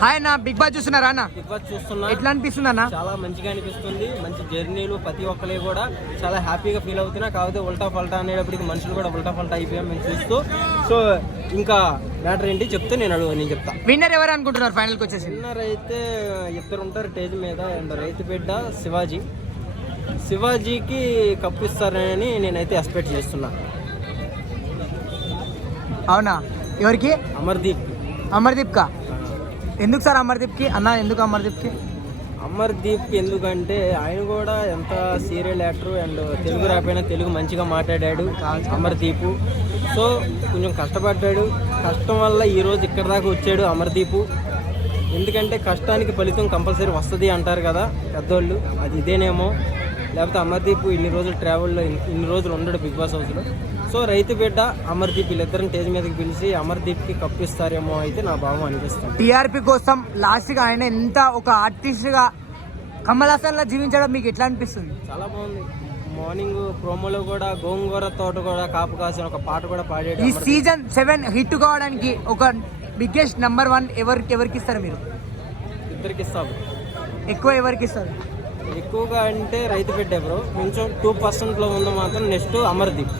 Hi అన్న, big boss చూస్తున్నారా అన్న? బిగ్ బాస్ చూస్తున్నా. ఎట్లా అనిపిస్తుంది అన్న? చాలా మంచిగా అనిపిస్తుంది. మంచి జర్నీలు ప్రతి ఒక్కరి కూడా చాలా హ్యాపీగా ఫీల్ అవుతున్నా. కాకపోతే ఉల్టా పల్టా అనేటప్పటికి మనుషులు కూడా ఉల్టా పల్టా అయిపోయాం మేము చూస్తూ. సో ఇంకా మ్యాటర్ ఏంటి చెప్తే నేను చెప్తా. విన్నర్ ఎవరు అనుకుంటున్నారు ఫైనల్కి వచ్చేసి? విన్నర్ అయితే ఇద్దరు ఉంటారు స్టేజ్ మీద. అండ్ రైతు బిడ్డ శివాజీకి కప్పు ఇస్తారని నేనైతే ఎక్స్పెక్ట్ చేస్తున్నా. అవునా? ఎవరికి? అమర్దీప్ కా? ఎందుకు సార్ అమర్దీప్కి అన్న? ఎందుకు అమర్దీప్కి ఎందుకంటే ఆయన కూడా ఎంత సీరియల్ యాక్టర్ అండ్ తెలుగు రాకపోయినా తెలుగు మంచిగా మాట్లాడాడు అమర్దీప్. సో కొంచెం కష్టపడ్డాడు. కష్టం వల్ల ఈరోజు ఇక్కడ దాకా వచ్చాడు అమర్దీప్. ఎందుకంటే కష్టానికి ఫలితం కంపల్సరీ వస్తుంది అంటారు కదా పెద్దోళ్ళు. అది ఇదేనేమో, లేకపోతే అమర్దీప్ ఇన్ని రోజులు ట్రావెల్లో ఇన్ని రోజులు ఉండడు బిగ్ బాస్ హౌస్లో. సో రైతు బిడ్డ అమర్దీప్ వీళ్ళిద్దరిని స్టేజ్ మీదకి పిలిచి అమర్దీప్కి కప్పు ఇస్తారేమో అయితే నా భావం అనిపిస్తుంది. టీఆర్పీ కోసం లాస్ట్గా ఆయన ఎంత ఒక ఆర్టిస్ట్గా కమల్ హాసన్లా జీవించడం మీకు ఎట్లా అనిపిస్తుంది? చాలా బాగుంది. మార్నింగ్ ప్రోమోలో కూడా గోంగూర తోట కూడా కాపు కాసిన ఒక పాట కూడా పాడాడు. ఈ సీజన్ 7 హిట్ కావడానికి ఒక బిగ్గెస్ట్ నెంబర్ 1 ఎవరికి ఇస్తారు మీరు? ఇద్దరికి ఇస్తాము. ఎక్కువ ఎవరికి ఇస్తారు? ఎక్కువగా అంటే రైతు బిడ్డ బ్రో. కొంచెం 2% ఉంది మాత్రం. నెక్స్ట్ అమర్దీప్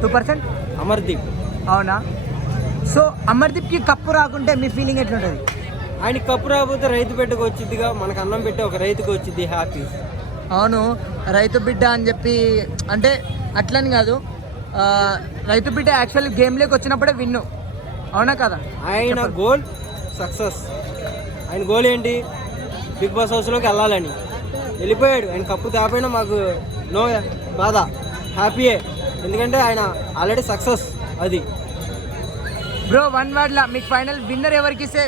2%. అమర్దీప్. అవునా? సో అమర్దీప్కి కప్పు రాకుంటే మీ ఫీలింగ్ ఎట్లుంటుంది? ఆయన కప్పు రాకపోతే రైతు బిడ్డకు వచ్చిద్దిగా. మనకు అన్నం పెట్టే ఒక రైతుకు వచ్చింది హ్యాపీ. అవును, రైతు బిడ్డ అని చెప్పి అంటే అట్లని కాదు. రైతు బిడ్డ యాక్చువల్లీ గేమ్లోకి వచ్చినప్పుడే విన్ను, అవునా కదా? ఆయన గోల్ సక్సెస్. ఆయన గోల్ ఏంటి? బిగ్ బాస్ హౌస్లోకి వెళ్ళాలని వెళ్ళిపోయాడు. ఆయన కప్పు తేపోయినా మాకు నో బాధ, హ్యాపీయే. ఎందుకంటే ఆయన ఆల్రెడీ సక్సెస్. అది బ్రో, 1 వర్డ్లా మీకు ఫైనల్ విన్నర్ ఎవరికి ఇస్తే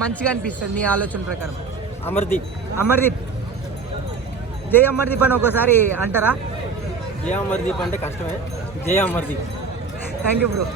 మంచిగా అనిపిస్తుంది మీ ఆలోచన ప్రకారం? అమర్దీప్. జై అమర్దీప్ అని ఒకసారి అంటారా? జై అమర్దీప్ అంటే కష్టమే. జై అమర్దీప్. Thank you bro.